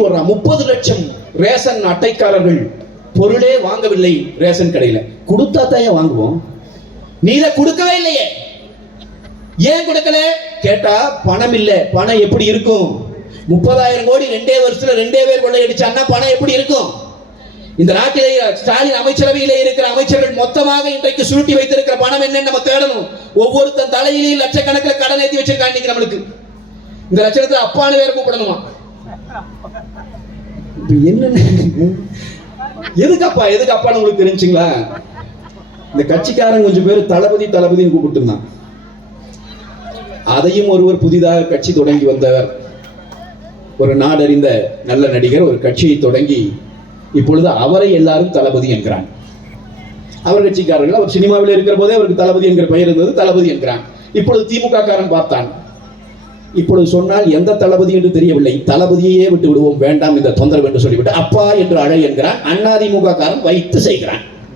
போடுறான். 30 லட்சம் ரேஷன் அட்டைக்காரர்கள் பொருளே வாங்கவில்லை ரேஷன் கடையில. கொடுத்தா தான் வாங்குவோம், நீ இதை கொடுக்கவே இல்லையே, ஏன் கொடுக்கல கேட்டா பணம் இல்ல. பணம் எப்படி இருக்கும்? 30,000 கோடி 2 வருஷத்துல 2 பேர் கொள்ளையடிச்சான்னா பணம் எப்படி இருக்கும்? இந்த நாட்டிலே ஸ்டாலின் அமைச்சரவையிலே இருக்கிற அமைச்சர்கள் மொத்தமாக இன்றைக்கு சுருட்டி வைத்திருக்கிற பணம் என்னன்னு நம்ம தேடணும். ஒவ்வொருத்தன் தலையிலேயும் லட்சக்கணக்கில் கடன் ஏற்றி வச்சிருக்காங்க. இன்னைக்கு நம்மளுக்கு இந்த லட்சணத்துல அப்பான்னு வேற கூப்பிடணுமா? என்ன எதுக்கு அப்பான்னு உங்களுக்கு தெரிஞ்சுங்களா? இந்த கட்சிக்காரன் கொஞ்சம் பேர் தளபதின்னு கூப்பிட்டு இருந்தான். அதையும் ஒருவர் புதிதாக கட்சி தொடங்கி வந்தவர், ஒரு நாடறிந்த நல்ல நடிகர், ஒரு கட்சியை தொடங்கி இப்பொழுது அவரை எல்லாரும் தளபதி என்கிறான். அவர் கட்சிக்காரர்கள், அவர் சினிமாவில் இருக்கிற போதே அவருக்கு தளபதி என்கிற பெயர் இருந்தது, தளபதி என்கிறான். இப்பொழுது திமுக காரன் பார்த்தான், இப்பொழுது சொன்னால் எந்த தளபதி என்று தெரியவில்லை, தளபதியே விட்டு விடுவோம், வேண்டாம் இந்த தொந்தரவு என்று சொல்லிவிட்டு அப்பா என்று அழை என்கிறான். அதிமுக காரன் வைத்து செய்கிறான்.